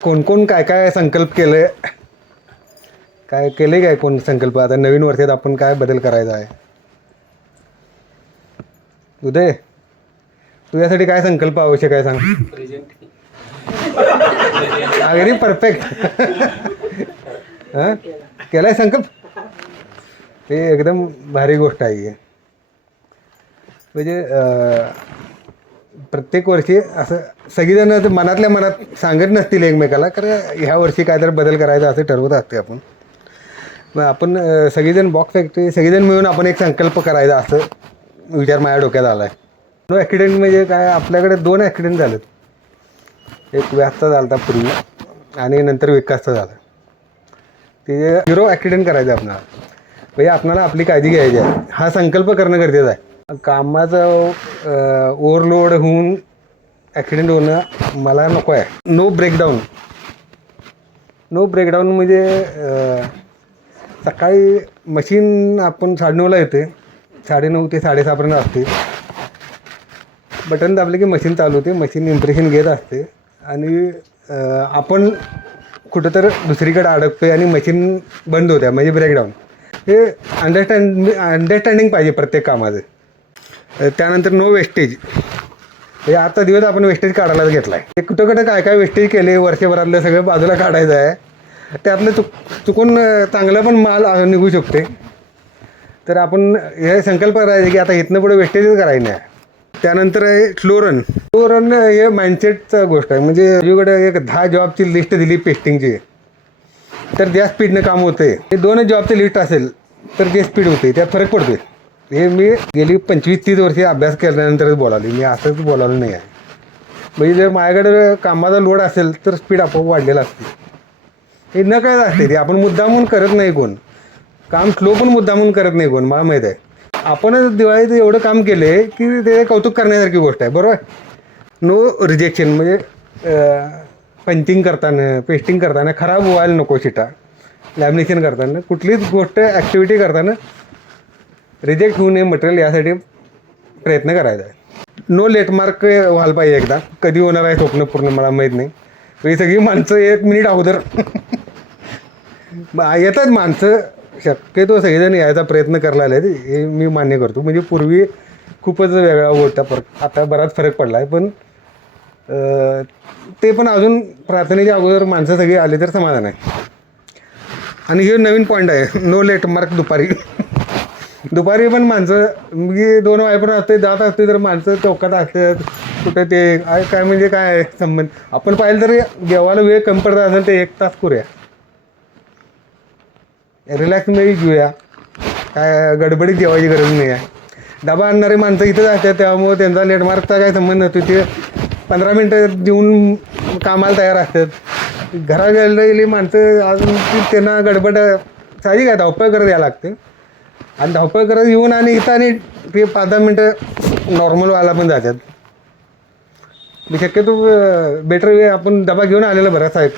कोण कोण काय काय संकल्प केले, काय केले काय कोण संकल्प आता नवीन वर्षात आपण काय बदल करायचा आहे? उदय, तुझ्यासाठी काय संकल्प आवश्यक आहे सांग. अगदी परफेक्ट. हां, केलाय संकल्प? ते एकदम भारी गोष्ट आहे. म्हणजे प्रत्येक वर्षी असं सगळीजण मनातल्या मनात सांगत नसतील एकमेकाला, कारण ह्या वर्षी काहीतरी बदल करायचा असं ठरवत असते आपण. मग आपण सगळीजण बॉक्स फॅक्टरी सगळीजण मिळून आपण एक संकल्प करायचा असं विचार माझ्या डोक्यात आला आहे. नो ॲक्सिडेंट म्हणजे काय, आपल्याकडे 2 ॲक्सिडेंट झालेत. एक व्यासचा झाला होता पूर्वी आणि नंतर विकासचा झाला. ते 0 ॲक्सिडेंट करायचं आपल्याला. म्हणजे आपल्याला आपली काळजी घ्यायची आहे, हा संकल्प करणं गरजेचं आहे. कामाचं ओव्हरलोड होऊन ॲक्सिडेंट होणं मला नको आहे. No breakdown. नो ब्रेकडाऊन म्हणजे सकाळी मशीन आपण 9:30ला येते, 9:30 ते 6:30पर्यंत असते. बटन दाबले की मशीन चालू होते, मशीन इम्प्रेशन घेत असते आणि आपण कुठंतर दुसरीकडे अडकतो आणि मशीन बंद होत्या म्हणजे ब्रेकडाऊन. हे अंडरस्टँडिंग पाहिजे प्रत्येक कामाचं. त्यानंतर नो वेस्टेज. हे आता दिवस आपण वेस्टेज काढायलाच घेतला आहे. ते कुठं काय काय वेस्टेज केले वर्षभरातलं सगळं बाजूला काढायचं आहे. त्यातलं चुकून चांगलं पण माल निघू शकते. तर आपण हे संकल्प करायचे की आता इथनं पुढे वेस्टेजच करायचं नाही. त्यानंतर आहे स्लो रन. स्लो रन हे माइंडसेटचा गोष्ट आहे. म्हणजे तुझ्याकडे एक 10 जॉबची लिस्ट दिली पेस्टिंगची, तर ज्या स्पीडनं काम होतं आहे. हे 2 जॉबची लिस्ट असेल तर जे स्पीड होते त्यात फरक पडतो. हे मी गेली 25-30 वर्षे अभ्यास केल्यानंतरच बोलावली, मी असंच बोलावलं नाही आहे. म्हणजे जर माझ्याकडे कामाचा लोड असेल तर स्पीड आपोआप वाढलेला असते. हे न कळत असते, ते आपण मुद्दामून करत नाही. कोण काम स्लो पण मुद्दामून करत नाही कोण, मला माहीत आहे. आपणच दिवाळीत एवढं काम केले की ते कौतुक करण्यासारखी गोष्ट आहे, बरोबर. नो रिजेक्शन म्हणजे पंचिंग करताना, पेस्टिंग करताना खराब व्हायला नको शिटा. लॅमिनेशन करताना कुठलीच गोष्ट ॲक्टिव्हिटी करताना रिजेक्ट होऊ नये मटेरियल, यासाठी प्रयत्न करायचा आहे. नो लेटमार्क व्हायला पाहिजे. एकदा कधी होणार आहे स्वप्न पूर्ण मला माहीत नाही. ही सगळी माणसं 1 मिनिट अगोदर येतात माणसं, शक्यतो सगळेजण यायचा प्रयत्न करायला आहेत, हे मी मान्य करतो. म्हणजे पूर्वी खूपच वेगळा होता फरक, आता बराच फरक पडला आहे. पण ते पण अजून प्रार्थनेच्या अगोदर माणसं सगळी आली तर समाधान आहे. आणि हे नवीन पॉईंट आहे, नो लेटमार्क दुपारी. दुपारी पण माणसं मी 2 वाजेपर्यंत असते, जात असते तर माणसं चौकात असतात कुठं. ते काय म्हणजे काय संबंध. आपण पाहिलं तर देवाला वेळ कमी पडत असेल ते 1 तास करूया, रिलॅक्समध्ये घेऊया, काय गडबडीत जेवायची गरज नाही आहे. डबा आणणारे माणसं इथंच असतात, त्यामुळे त्यांचा लेटमार्कचा काय संबंध नसतो. ते 15 मिनटं जेवून कामाला तयार असतात. घरात गेलेली माणसं अजून त्यांना गडबड साहजिक आहे, धावपळ करत यायला लागते. आणि धावपळ करत येऊन आणि इथं आणि ते 5-10 मिनटं नॉर्मल व्हायला पण जातात. शक्यतो बेटर वे आपण डबा घेऊन आलेलं बरं साहेब.